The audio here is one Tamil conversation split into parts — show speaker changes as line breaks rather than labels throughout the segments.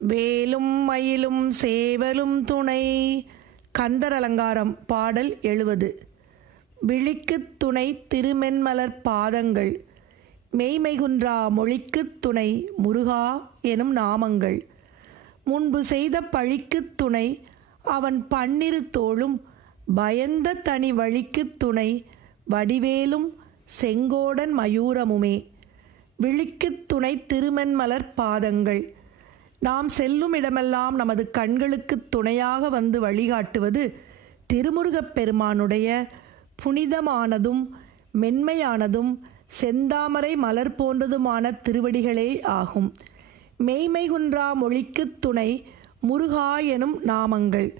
வேலும் மயிலும் சேவலும் துணை. கந்தர் அலங்காரம் பாடல் எழுவது. விழிக்குத் துணை திருமென்மலர் பாதங்கள். மெய்மைகுன்றா மொழிக்குத் துணை முருகா எனும் நாமங்கள். முன்பு செய்த பழிக்குத் துணை அவன் பன்னிரு தோளும். பயந்த தனி வழிக்குத் துணை வடிவேலும் செங்கோடன் மயூரமுமே. விழிக்குத் துணை திருமென்மலர் பாதங்கள். நாம் செல்லும் இடமெல்லாம் நமது கண்களுக்கு துணையாக வந்து வழிகாட்டுவது திருமுருகப் பெருமானுடைய புனிதமானதும் மென்மையானதும் செந்தாமரை மலர் போன்றதுமான திருவடிகளே ஆகும். மெய்மை குன்றா மொழிக்குத் துணை முருகா எனும் நாமங்கள்.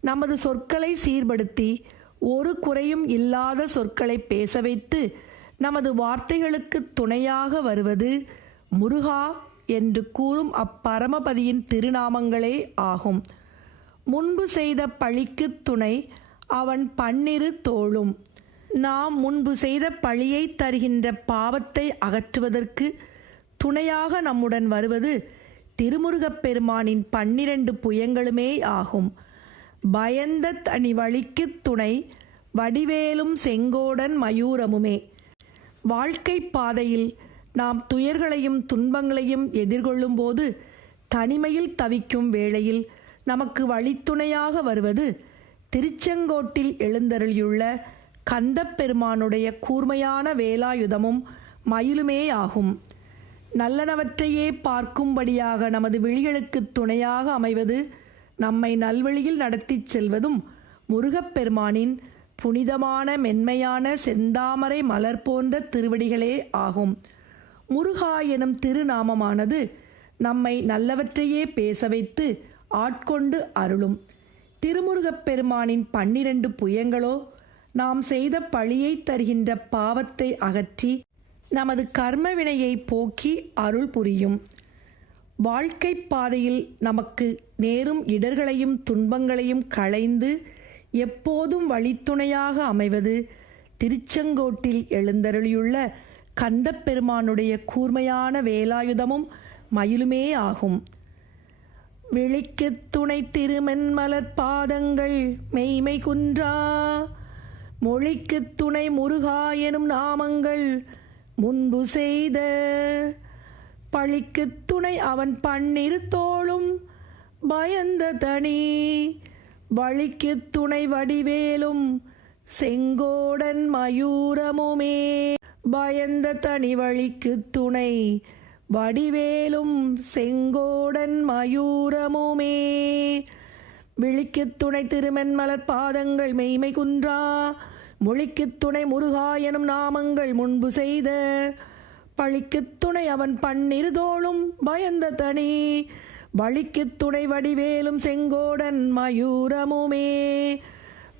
நமது சொற்களை சீர்படுத்தி ஒரு குறையும் இல்லாத சொற்களை பேச வைத்து நமது வார்த்தைகளுக்கு துணையாக வருவது முருகா என்று கூறும் அப்பரமபதியின் திருநாமங்களே ஆகும். முன்பு செய்த பழிக்குத் துணை அவன் பன்னிரு தோளும். நாம் முன்பு செய்த பழியை தருகின்ற பாவத்தை அகற்றுவதற்கு துணையாக நம்முடன் வருவது திருமுருகப் பெருமானின் பன்னிரண்டு புயங்களுமே ஆகும். பயந்த தனி வழிக்குத் துணை வடிவேலும் செங்கோடன் மயூரமுமே. வாழ்க்கை பாதையில் நாம் துயர்களையும் துன்பங்களையும் எதிர்கொள்ளும் போது தனிமையில் தவிக்கும் வேளையில் நமக்கு வழித்துணையாக வருவது திருச்செங்கோட்டில் எழுந்தருளியுள்ள கந்தப்பெருமானுடைய கூர்மையான வேலாயுதமும் மயிலுமேயாகும் நல்லனவற்றையே பார்க்கும்படியாக நமது விழிகளுக்கு துணையாக அமைவது நம்மை நல்வழியில் நடத்திச் செல்வதும் முருகப்பெருமானின் புனிதமான மென்மையான செந்தாமரை மலர் போன்ற திருவடிகளே ஆகும். முருகா எனும் திருநாமமானது நம்மை நல்லவற்றையே பேச வைத்து ஆட்கொண்டு அருளும். திருமுருகப் பெருமானின் பன்னிரண்டு புயங்களோ நாம் செய்த பழியை தருகின்ற பாவத்தை அகற்றி நமது கர்ம வினையை போக்கி அருள் புரியும். வாழ்க்கை பாதையில் நமக்கு நேரும் இடர்களையும் துன்பங்களையும் களைந்து எப்போதும் வழித்துணையாக அமைவது திருச்செங்கோட்டில் எழுந்தருளியுள்ள கந்தப்பெருமானுடைய கூர்மையான வேலாயுதமும் மயிலுமே ஆகும். விழிக்கு துணை திருமென்மலர் பாதங்கள் மெய்மை குன்றா. மொழிக்குத் துணை முருகா எனும் நாமங்கள் முன்பு செய்த. பழிக்குத் துணை அவன் பன்னிரு தோளும் பயந்த தனி. வழிக்குத் துணை வடிவேலும் செங்கோடன் மயூரமுமே. பயந்த தனி வழிக்குத் துணை. வடிவேலும் செங்கோடன் மயூரமுமே. விழிக்குத் துணை திருமென்மலர் பாதங்கள் மெய்மை குன்றா. மொழிக்கு துணை முருகா எனும் நாமங்கள் முன்பு செய்த. பழிக்குத் துணை அவன் பன்னிருதோளும் பயந்த தனி. வழிக்குத் துணை வடிவேலும் செங்கோடன் மயூரமுமே.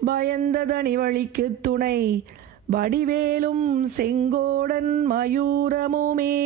பயந்த தனி வழிக்குத் துணை. வடிவேலும் செங்கோடன் மயூரமுமே.